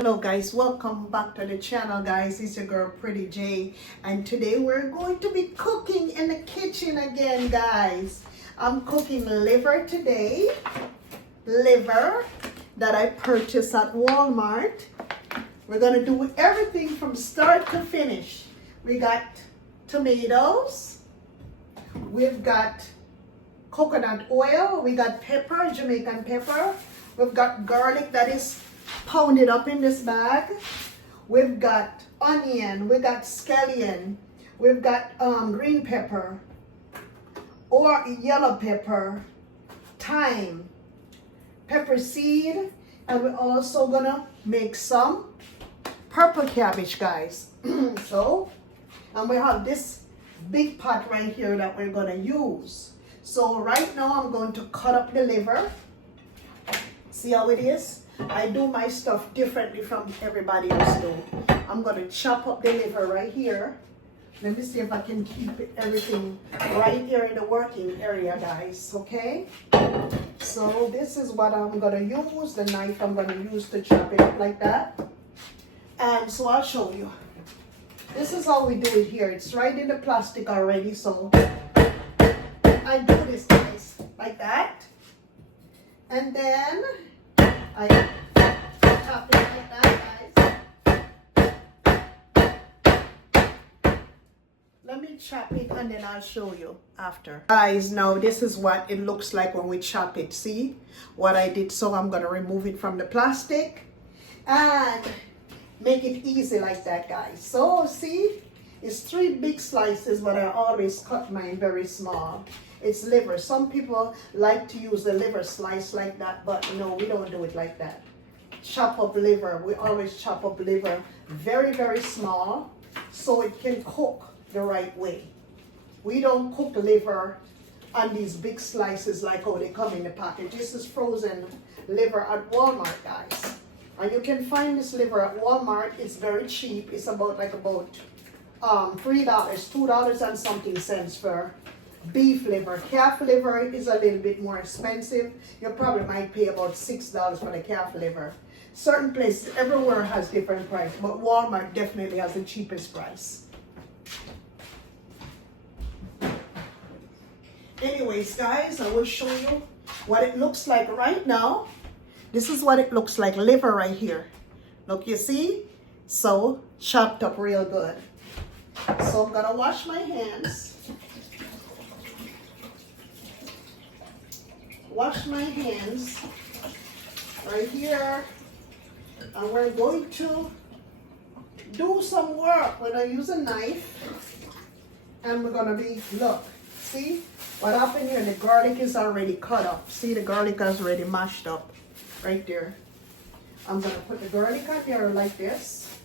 Hello guys, welcome back to the channel guys. It's your girl Pretty J, and today we're going to be cooking in the kitchen again guys. I'm cooking liver today. Liver that I purchased at Walmart. We're going to do everything from start to finish. We got tomatoes. We've got coconut oil. We got pepper, Jamaican pepper. We've got garlic that is pounded up in this bag. We've got onion, we got scallion, we've got green pepper or yellow pepper, thyme, pepper seed, and we're also gonna make some purple cabbage guys. And we have this big pot right here that we're gonna use. So right now I'm going to cut up the liver. See how it is? I do my stuff differently from everybody else do. I'm going to chop up the liver right here. Let me see if I can keep everything right here in the working area, guys. Okay? So this is what I'm going to use. The knife I'm going to use to chop it up like that. And so I'll show you. This is how we do it here. It's right in the plastic already. So I do this, guys, like that. And then I chop it like that, guys. Let me chop it and then I'll show you after. Guys, now this is what it looks like when we chop it. See what I did? So I'm going to remove it from the plastic and make it easy like that, guys. So see, it's 3 big slices, but I always cut mine very small. It's liver. Some people like to use the liver slice like that, but no, we don't do it like that. Chop up liver. We always chop up liver very, very small so it can cook the right way. We don't cook liver on these big slices like how they come in the package. This is frozen liver at Walmart, guys. And you can find this liver at Walmart. It's very cheap. It's about $3, $2 and something cents for beef liver. Calf liver is a little bit more expensive. You probably might pay about $6 for the calf liver. Certain places everywhere has different price, but Walmart definitely has the cheapest price. Anyways, guys, I will show you what it looks like right now. This is what it looks like, liver right here. Look, you see? So chopped up real good. So I'm gonna wash my hands. Wash my hands right here, and we're going to do some work. We're going to use a knife, and we're going to be, look, see what happened here? The garlic is already cut up. See, the garlic is already mashed up right there. I'm going to put the garlic on there like this.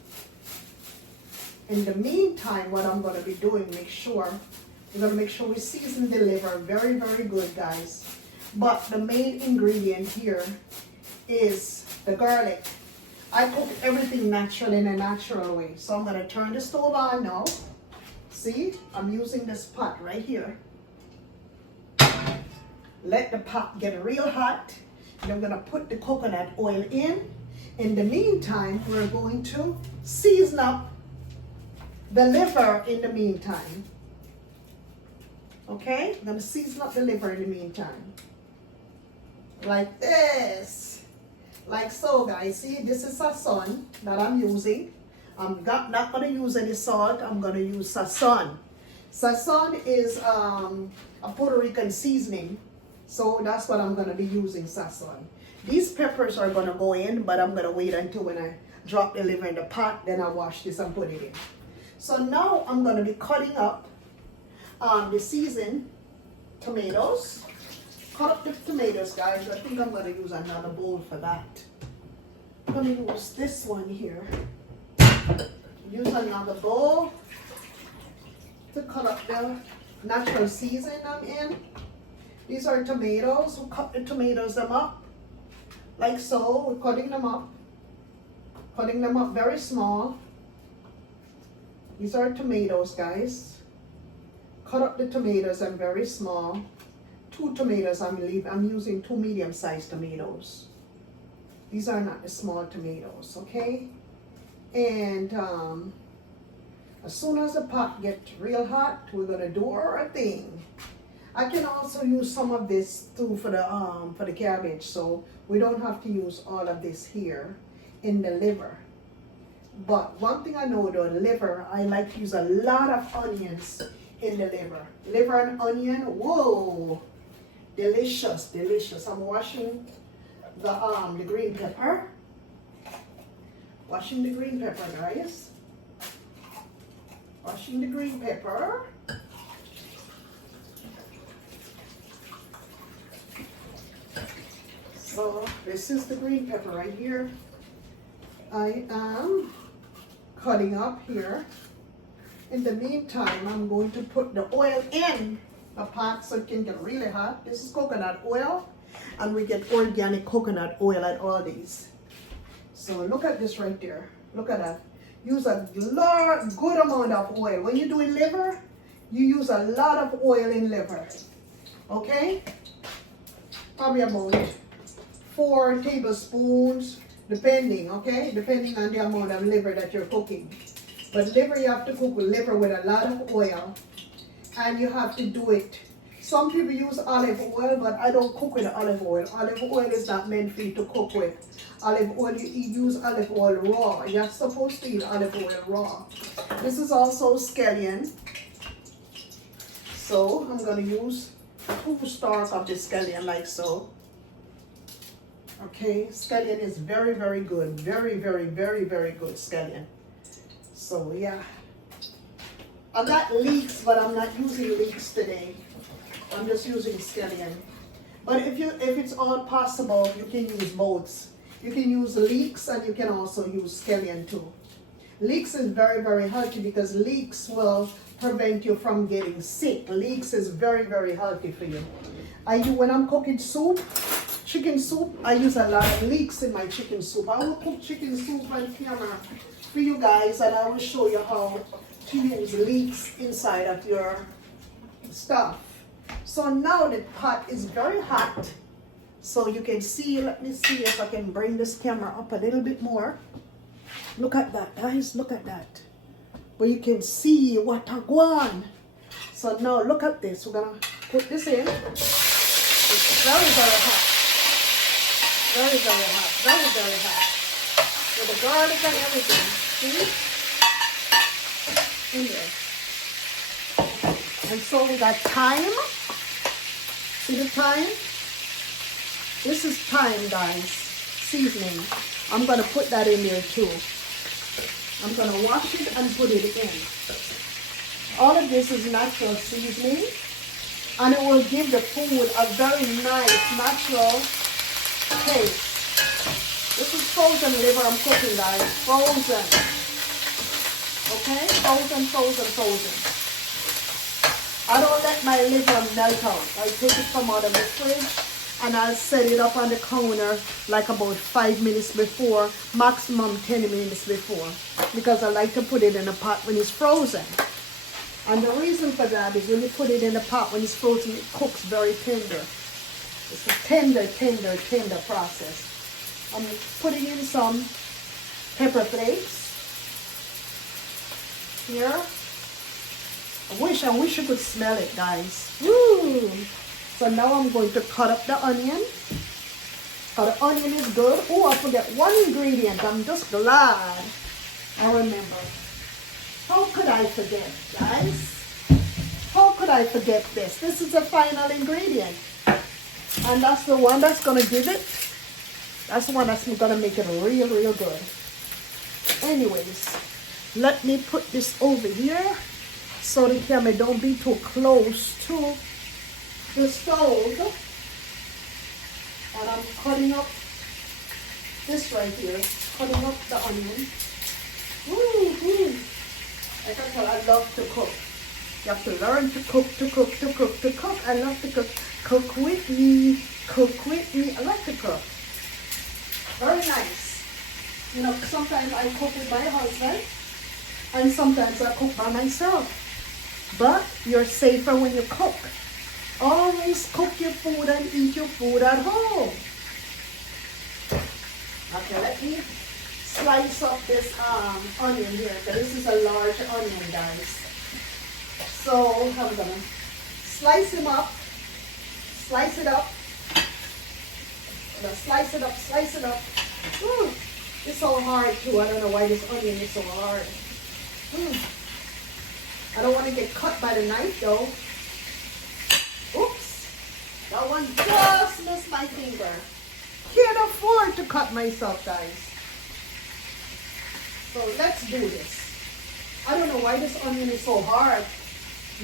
In the meantime, what I'm going to be doing, we're going to make sure we season the liver very, very good, guys. But the main ingredient here is the garlic. I cook everything natural in a natural way. So I'm going to turn the stove on now. See, I'm using this pot right here. Let the pot get real hot. And I'm going to put the coconut oil in. In the meantime, we're going to season up the liver in the meantime. Okay? I'm going to season up the liver in the meantime. Like this, like so, guys. See, this is sazon that I'm using. I'm not going to use any salt. I'm going to use sazon. Sazon is a Puerto Rican seasoning, so that's what I'm going to be using, sazon. These peppers are going to go in, but I'm going to wait until when I drop the liver in the pot, then I'll wash this and put it in. So now I'm going to be cutting up the seasoned tomatoes. Cut up the tomatoes, guys. I think I'm going to use another bowl for that. I'm going to use this one here. Use another bowl to cut up the natural seasoning I'm in. These are tomatoes. We cut the tomatoes them up like so. We're cutting them up. Cutting them up very small. These are tomatoes, guys. Cut up the tomatoes and very small. 2 tomatoes I'm using 2 medium-sized tomatoes. These are not the small tomatoes, okay? And as soon as the pot gets real hot, we're gonna do our thing. I can also use some of this too for the cabbage, so we don't have to use all of this here in the liver. But one thing I know though, the liver, I like to use a lot of onions in the liver. Liver and onion, whoa, delicious, delicious. I'm washing the green pepper. Washing the green pepper, guys. Washing the green pepper. So this is the green pepper right here. I am cutting up here. In the meantime, I'm going to put the oil in a pot so it can get really hot. This is coconut oil, and we get organic coconut oil at Aldi's. So look at this right there. Look at that. Use a good amount of oil. When you're doing liver, you use a lot of oil in liver. Okay? Probably about 4 tablespoons, depending, okay? Depending on the amount of liver that you're cooking. But liver, you have to cook with liver with a lot of oil. And you have to do it. Some people use olive oil, but I don't cook with olive oil. Olive oil is not meant for you to cook with. Olive oil, you use olive oil raw. You're supposed to eat olive oil raw. This is also scallion. So I'm going to use 2 stalks of the scallion like so. Okay, scallion is very, very good. Very, very, very, very good scallion. So yeah. I got leeks, but I'm not using leeks today. I'm just using scallion. But if it's all possible, you can use both. You can use leeks and you can also use scallion too. Leeks is very, very healthy because leeks will prevent you from getting sick. Leeks is very, very healthy for you. When I'm cooking soup, chicken soup, I use a lot of leeks in my chicken soup. I will cook chicken soup on camera for you guys, and I will show you how to use leeks inside of your stuff. So now the pot is very hot. So you can see, let me see if I can bring this camera up a little bit more. Look at that, guys, look at that. But you can see what I want. So now look at this. We're gonna put this in. It's very, very hot. Very, very hot. Very, very hot. With the garlic and everything. See? In there. And so we got thyme. See the thyme? This is thyme, guys. Seasoning. I'm going to put that in there too. I'm going to wash it and put it in. All of this is natural seasoning. And it will give the food a very nice, natural taste. This is frozen liver I'm cooking, guys. Frozen. Okay? Frozen, frozen, frozen. I don't let my liver melt out. I take it from out of the fridge and I'll set it up on the counter like about 5 minutes before, maximum 10 minutes before. Because I like to put it in a pot when it's frozen. And the reason for that is when you put it in a pot when it's frozen, it cooks very tender. It's a tender, tender, tender process. I'm putting in some pepper flakes here. I wish you could smell it, guys. Woo! So now I'm going to cut up the onion. Oh, the onion is good. Oh, I forget one ingredient. I'm just glad I remember. How could I forget, guys? How could I forget this? This is the final ingredient. And that's the one that's going to give it. That's the one that's going to make it real, real good. Anyways, let me put this over here so the camera don't be too close to the stove. And I'm cutting up this right here, cutting up the onion. Woo-hoo. Like I said, I love to cook. You have to learn to cook, to cook, to cook, to cook. I love to cook. Cook with me. Cook with me. I love to cook. Very nice. You know, sometimes I cook with my husband and sometimes I cook by myself. But you're safer when you cook. Always cook your food and eat your food at home. Okay, let me slice up this onion here, because this is a large onion, guys. So I'm gonna slice him up, slice it up. I'm gonna slice it up, slice it up. Ooh, it's so hard too. I don't know why this onion is so hard. I don't want to get cut by the knife though. Oops, that one just missed my finger. Can't afford to cut myself, guys. So let's do this. I don't know why this onion is so hard.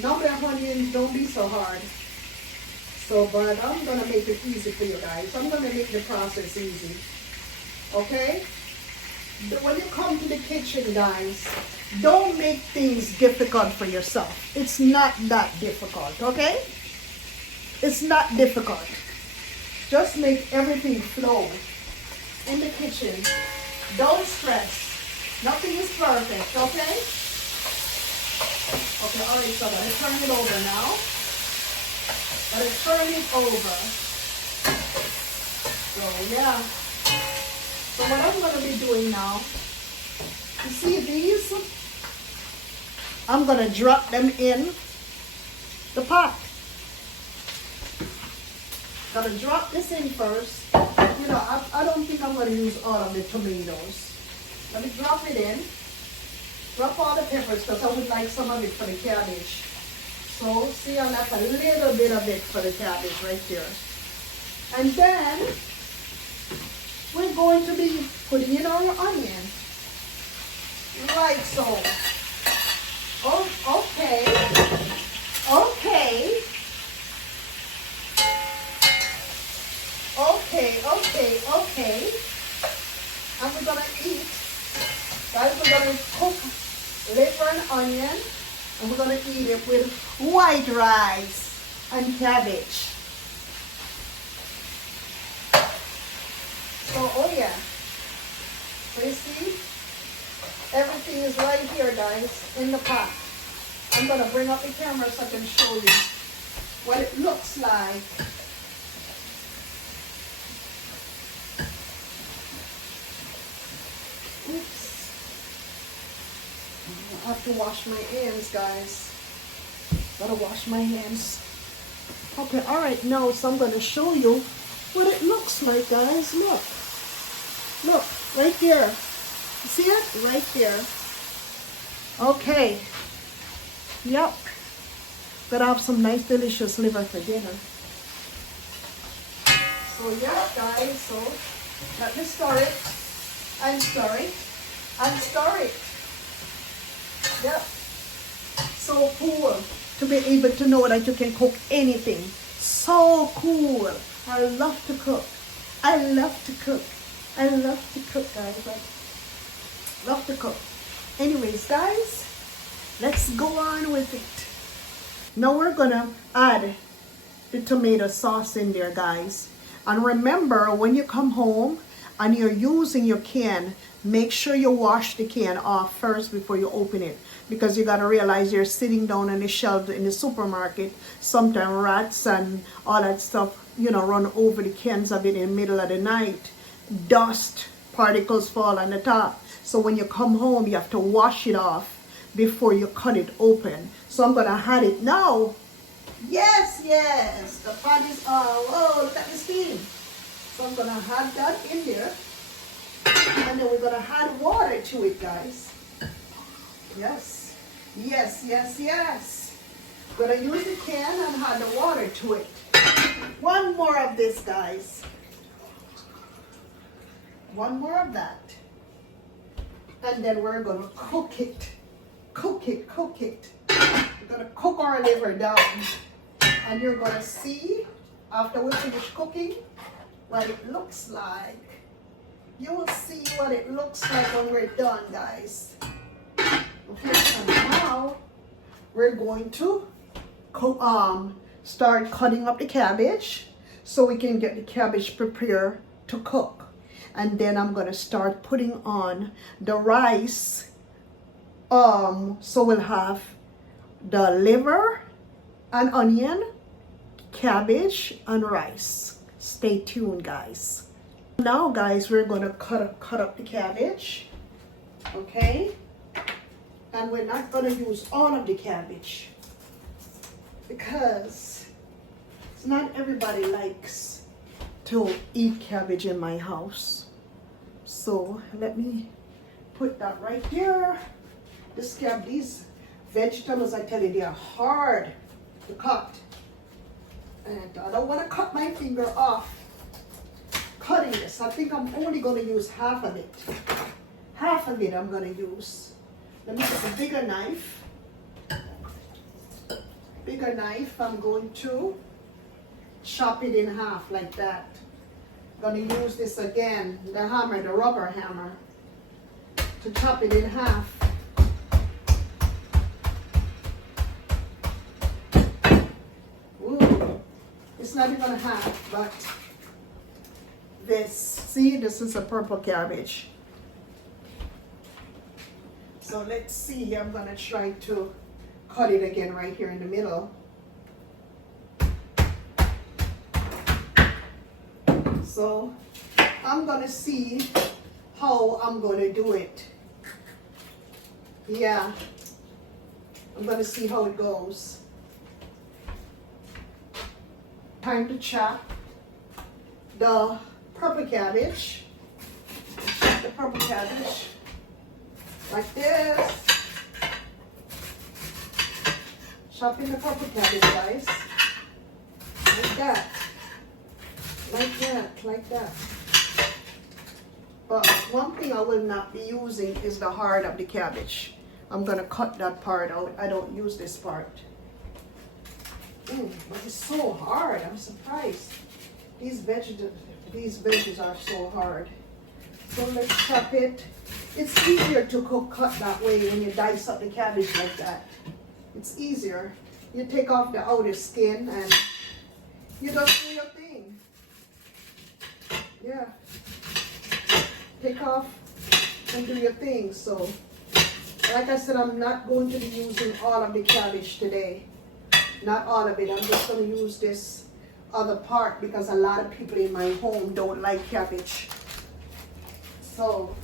Normally onions don't be so hard. So, but I'm gonna make it easy for you guys. I'm gonna make the process easy. Okay? When you come to the kitchen, guys, don't make things difficult for yourself. It's not that difficult, okay? It's not difficult. Just make everything flow in the kitchen. Don't stress. Nothing is perfect, okay? Okay, all right, so I'm gonna turn it over now. Gotta turn it over. So, yeah. So what I'm gonna be doing now, you see these? I'm gonna drop them in the pot. Gotta drop this in first. You know, I don't think I'm gonna use all of the tomatoes. Let me drop it in. Drop all the peppers because I would like some of it for the cabbage. So, see, I left a little bit of it for the cabbage right there. And then, we're going to be putting in our onion. Right, so. Oh, okay. Okay. Okay. And we're gonna eat. Guys, we're gonna cook liver and onion. And we're gonna eat it with white rice and cabbage. So, oh yeah. So you see, everything is right here, guys, in the pot. I'm gonna bring up the camera so I can show you what it looks like. Oops. I have to wash my hands, guys. Gotta wash my hands. Okay, all right, now, so I'm gonna show you what it looks like, guys. Look. Look, right there. You see it? Right there. Okay. Yep. Gonna have some nice, delicious liver for dinner. So, yeah, guys, so let me stir it. And stir it. And stir it. Yep. So cool to be able to know that you can cook anything. So cool. I love to cook. I love to cook. I love to cook, guys. I love to cook. Anyways, guys, let's go on with it. Now we're gonna add the tomato sauce in there, guys. And remember, when you come home and you're using your can, make sure you wash the can off first before you open it, because you got to realize you're sitting down on the shelf in the supermarket. Sometimes rats and all that stuff, you know, run over the cans of it in the middle of the night. Dust particles fall on the top. So when you come home, you have to wash it off before you cut it open. So I'm going to add it now. Yes, yes, the pot is on. Oh, look at the steam. So I'm going to add that in there. And then we're going to add water to it, guys. Yes. Yes, yes, yes. Going to use the can and add the water to it. One more of this, guys. One more of that. And then we're going to cook it. Cook it, cook it. We're going to cook our liver down. And you're going to see, after we finish cooking, what it looks like. You will see what it looks like when we're done, guys. Okay, so now we're going to start cutting up the cabbage so we can get the cabbage prepared to cook. And then I'm going to start putting on the rice. So we'll have the liver and onion, cabbage, and rice. Stay tuned, guys. Now guys, we're gonna cut up the cabbage, okay? And we're not gonna use all of the cabbage because it's not everybody likes to eat cabbage in my house. So let me put that right there. These vegetables, I tell you, they are hard to cut. And I don't want to cut my finger off cutting this. I think I'm only going to use half of it. Half of it I'm going to use. Let me get a bigger knife. Bigger knife, I'm going to chop it in half like that. I'm going to use this again, the hammer, the rubber hammer, to chop it in half. Ooh, it's not even half, but this, see, this is a purple cabbage. So let's see, I'm gonna try to cut it again right here in the middle. So I'm gonna see how I'm gonna do it. Yeah, I'm gonna see how it goes. Time to chop the purple cabbage. Chop the purple cabbage like this. Chopping the purple cabbage, guys. Like that. Like that, like that. But one thing I will not be using is the heart of the cabbage. I'm gonna cut that part out. I don't use this part. But it's so hard. I'm surprised. These veggies are so hard. So let's chop it. It's easier to cut that way when you dice up the cabbage like that. It's easier. You take off the outer skin and you just do your thing. Yeah. Take off and do your thing. So, like I said, I'm not going to be using all of the cabbage today. Not all of it. I'm just going to use this other part because a lot of people in my home don't like cabbage. So,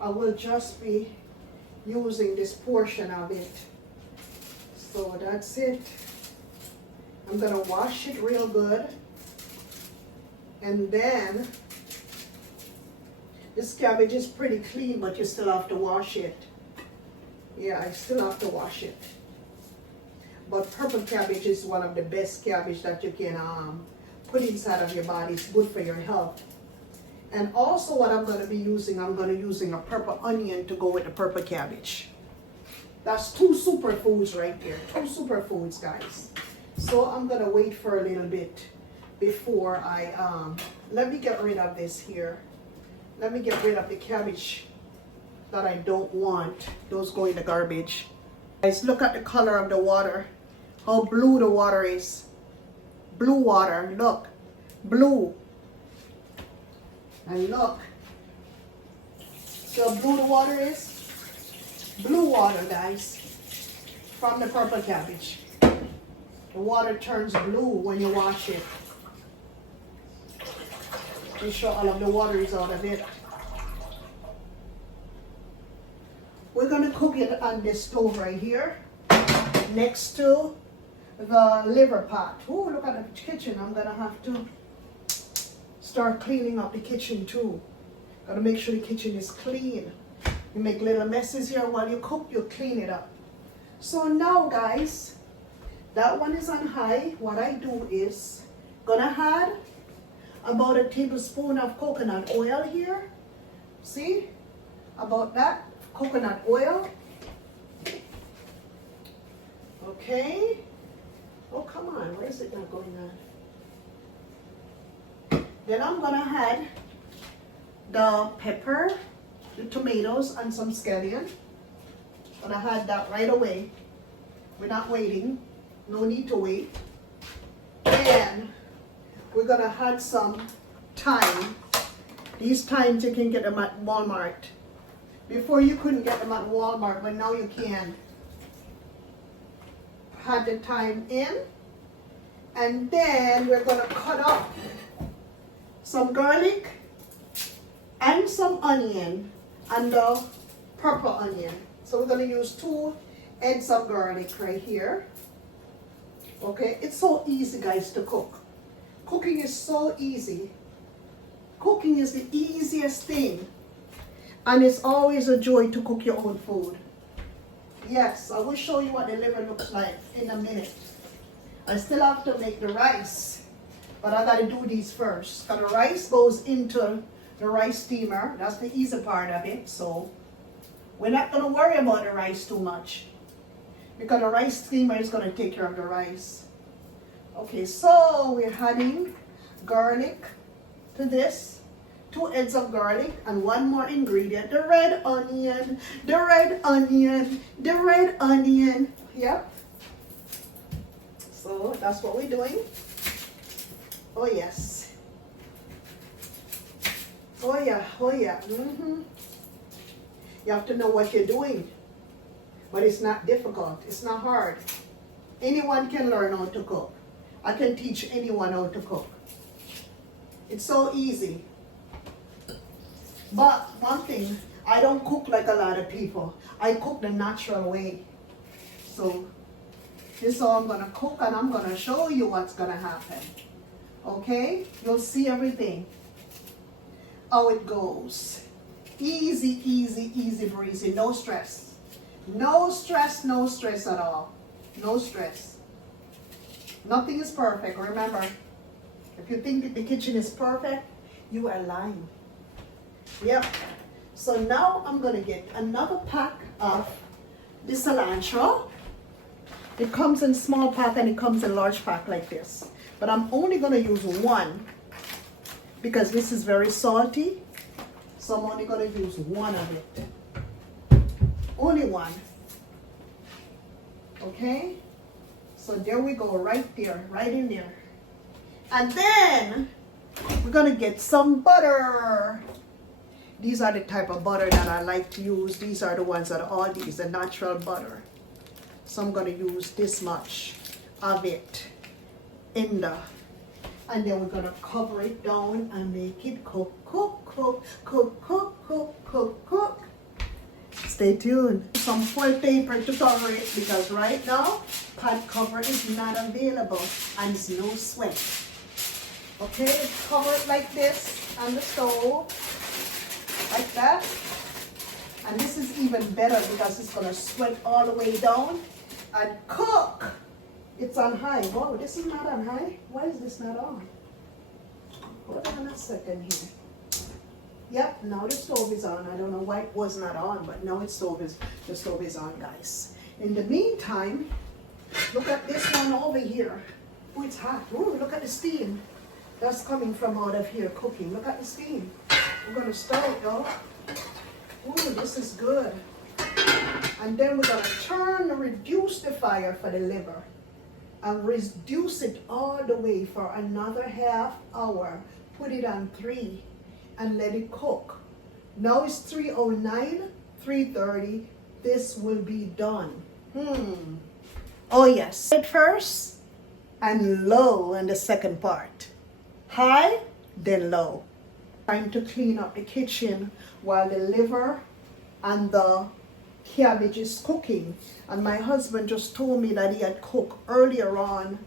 I will just be using this portion of it. So that's it. I'm going to wash it real good. And then, this cabbage is pretty clean, but you still have to wash it. Yeah, I still have to wash it. But purple cabbage is one of the best cabbage that you can put inside of your body. It's good for your health. And also what I'm going to be using, I'm going to be using a purple onion to go with the purple cabbage. That's 2 superfoods right there. 2 superfoods, guys. So I'm going to wait for a little bit before I, let me get rid of this here. Let me get rid of the cabbage that I don't want. Those go in the garbage. Guys, look at the color of the water. How blue the water is. Blue water, look. Blue. And look. See how blue the water is? Blue water, guys. From the purple cabbage. The water turns blue when you wash it. Make sure all of the water is out of it. We're going to cook it on this stove right here, next to the liver pot. Oh, look at the kitchen. I'm going to have to start cleaning up the kitchen too. Got to make sure the kitchen is clean. You make little messes here while you cook, you clean it up. So now, guys, that one is on high. What I do is gonna add about a tablespoon of coconut oil here. See? About that. Coconut oil. Okay. Oh, come on. Where is it not going on? Then I'm going to add the pepper, the tomatoes, and some scallion. I'm going to add that right away. We're not waiting. No need to wait. And we're going to add some thyme. These thymes you can get them at Walmart. Before you couldn't get them at Walmart, but now you can. Add the thyme in. And then we're going to cut up some garlic, and some onion, and the purple onion. So we're going to use 2 heads of garlic right here. Okay, it's so easy, guys, to cook. Cooking is so easy. Cooking is the easiest thing. And it's always a joy to cook your own food. Yes, I will show you what the liver looks like in a minute. I still have to make the rice, but I got to do these first. Because the rice goes into the rice steamer. That's the easy part of it. So we're not going to worry about the rice too much, because the rice steamer is going to take care of the rice. Okay, so we're adding garlic to this. 2 heads of garlic and 1 more ingredient, the red onion, the red onion, the red onion. Yep. So that's what we're doing. Oh yes. Oh yeah, oh yeah. You have to know what you're doing. But it's not difficult, it's not hard. Anyone can learn how to cook. I can teach anyone how to cook. It's so easy. But one thing, I don't cook like a lot of people. I cook the natural way. So this is how I'm gonna cook, and I'm gonna show you what's gonna happen. Okay? You'll see everything. How it goes. Easy, easy, easy breezy. No stress. No stress, no stress at all. No stress. Nothing is perfect, remember. If you think that the kitchen is perfect, you are lying. Yep. So now I'm going to get another pack of the cilantro. It comes in small pack and it comes in large pack like this. But I'm only going to use 1 because this is very salty. So I'm only going to use 1 of it. Only 1. Okay? So there we go, right there, right in there. And then we're going to get some butter. These are the type of butter that I like to use. These are the ones that are all these, the natural butter. So I'm going to use this much of it in the, and then we're going to cover it down and make it cook, cook, cook, cook, cook, cook, cook, cook. Stay tuned. Some foil paper to cover it because right now pot cover is not available and it's no sweat. Okay, cover it like this on the stove. Like that. And this is even better because it's going to sweat all the way down and cook. It's on high. Whoa, this is not on high. Why is this not on? Hold on a second here. Yep, now the stove is on. I don't know why it was not on, but now the stove is on, guys. In the meantime, look at this one over here. Oh, it's hot. Oh, look at the steam that's coming from out of here cooking. Look at the steam. We're going to stir it, y'all. Ooh, this is good. And then we're going to reduce the fire for the liver. And reduce it all the way for another half hour. Put it on 3 and let it cook. Now it's 3:09, 3:30. This will be done. Oh yes. At first and low in the second part. High, then low. Time to clean up the kitchen while the liver and the cabbage is cooking. And my husband just told me that he had cooked earlier on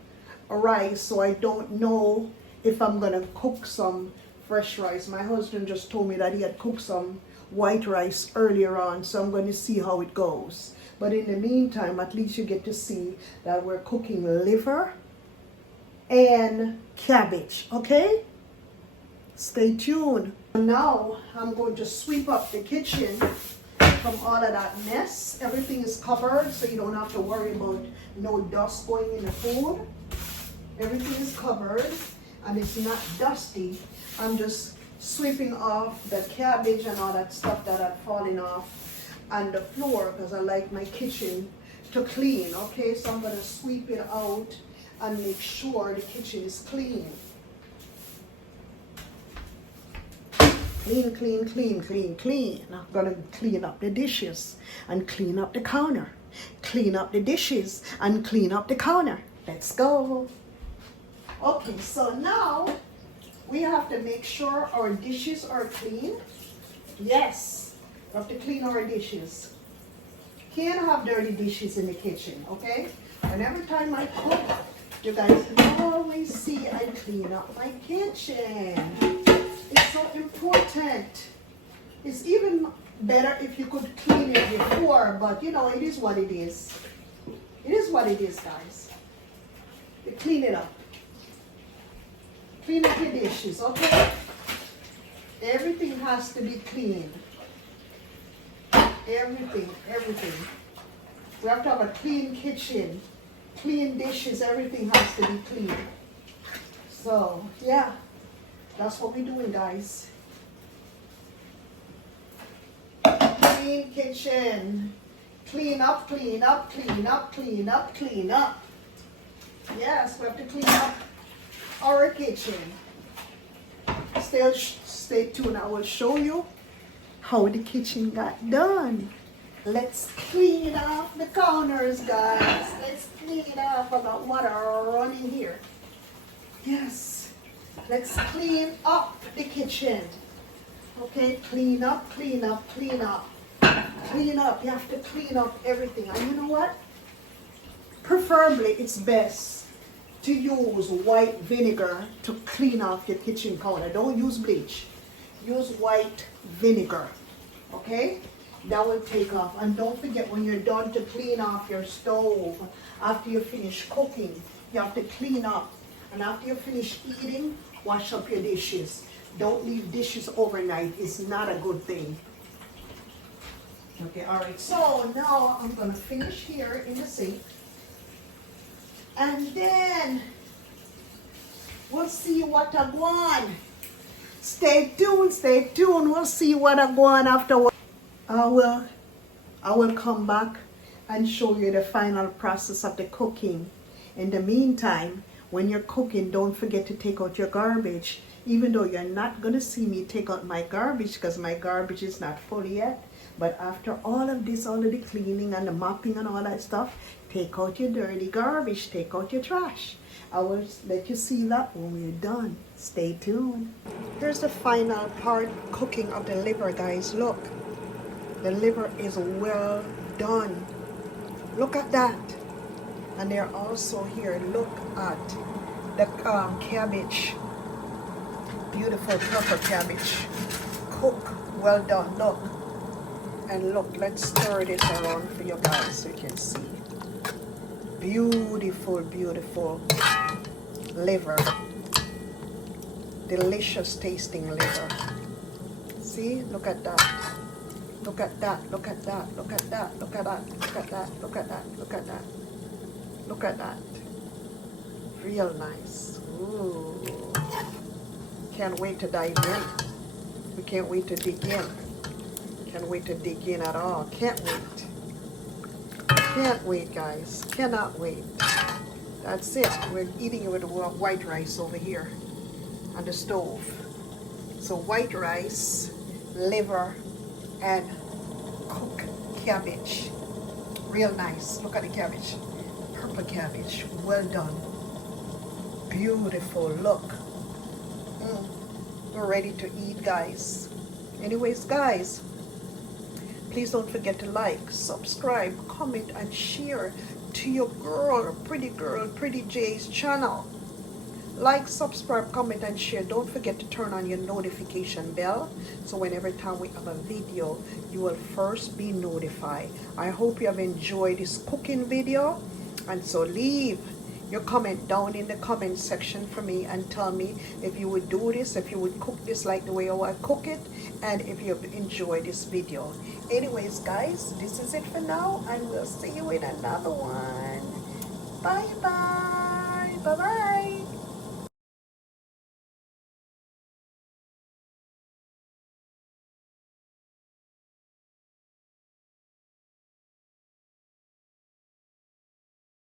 a rice, so I don't know if I'm gonna cook some fresh rice. My husband just told me that he had cooked some white rice earlier on, so I'm going to see how it goes. But in the meantime, at least you get to see that we're cooking liver and cabbage, okay? Stay tuned. Now I'm going to sweep up the kitchen from all of that mess. Everything is covered, so you don't have to worry about no dust going in the food. Everything is covered and it's not dusty. I'm just sweeping off the cabbage and all that stuff that had fallen off on the floor because I like my kitchen to clean. Okay, so I'm going to sweep it out and make sure the kitchen is clean. Clean, clean, clean, clean, clean. I'm going to clean up the dishes and clean up the counter. Clean up the dishes and clean up the counter. Let's go. Okay, so now We have to make sure our dishes are clean. Yes, we have to clean our dishes. Can't have dirty dishes in the kitchen, okay? And every time I cook, you guys can always see I clean up my kitchen. It's so important. It's even better if you could clean it before, but you know, it is what it is. It is what it is, guys. You clean it up. Clean up your dishes, okay? Everything has to be clean. Everything. We have to have a clean kitchen, clean dishes, everything has to be clean. So, yeah, that's what we're doing, guys. Clean kitchen. Clean up, clean up, clean up, clean up, clean up. Yes, we have to clean up our kitchen. Stay tuned. I will show you how the kitchen got done. Let's clean off the counters, guys. Let's clean it off. I got water running here. Yes. Let's clean up the kitchen. Okay, clean up, clean up, clean up. Clean up. You have to clean up everything. And you know what? Preferably, it's best to use white vinegar to clean off your kitchen counter. Don't use bleach. Use white vinegar. Okay? That will take off. And don't forget, when you're done to clean off your stove, after you finish cooking, you have to clean up. And after you finish eating, wash up your dishes. Don't leave dishes overnight. It's not a good thing. Okay, all right. So now I'm going to finish here in the sink. And then we'll see what I want. Stay tuned, stay tuned. We'll see what I want afterwards. I will come back and show you the final process of the cooking. In the meantime, when you're cooking, don't forget to take out your garbage. Even though you're not going to see me take out my garbage because my garbage is not full yet. But after all of this, all of the cleaning and the mopping and all that stuff, take out your dirty garbage, take out your trash. I will let you see that when we're done. Stay tuned. Here's the final part, cooking of the liver, guys. Look, the liver is well done. Look at that. And they're also here, look at the cabbage. Beautiful purple cabbage. Cook, well done, look. And look, let's stir this around for you guys so you can see. Beautiful, beautiful liver. Delicious tasting liver. See, look at that. Look at that, look at that, look at that, look at that, look at that, look at that, look at that. Look at that. Real nice. Ooh. Can't wait to dive in. We can't wait to dig in. Can't wait to dig in at all. Can't wait. Can't wait, guys. Cannot wait. That's it. We're eating it with white rice over here on the stove. So white rice, liver, and cooked cabbage. Real nice. Look at the cabbage. Purple cabbage. Well done. Beautiful. Look. We're ready to eat, guys. Anyways, guys, please don't forget to like, subscribe, comment, and share to your girl, Pretty J's channel. Like, subscribe, comment, and share. Don't forget to turn on your notification bell so whenever time we have a video, you will first be notified. I hope you have enjoyed this cooking video, and so leave your comment down in the comment section for me and tell me if you would do this, if you would cook this like the way I cook it, and if you enjoyed this video. Anyways, guys, this is it for now, and we'll see you in another one. Bye bye. Bye bye.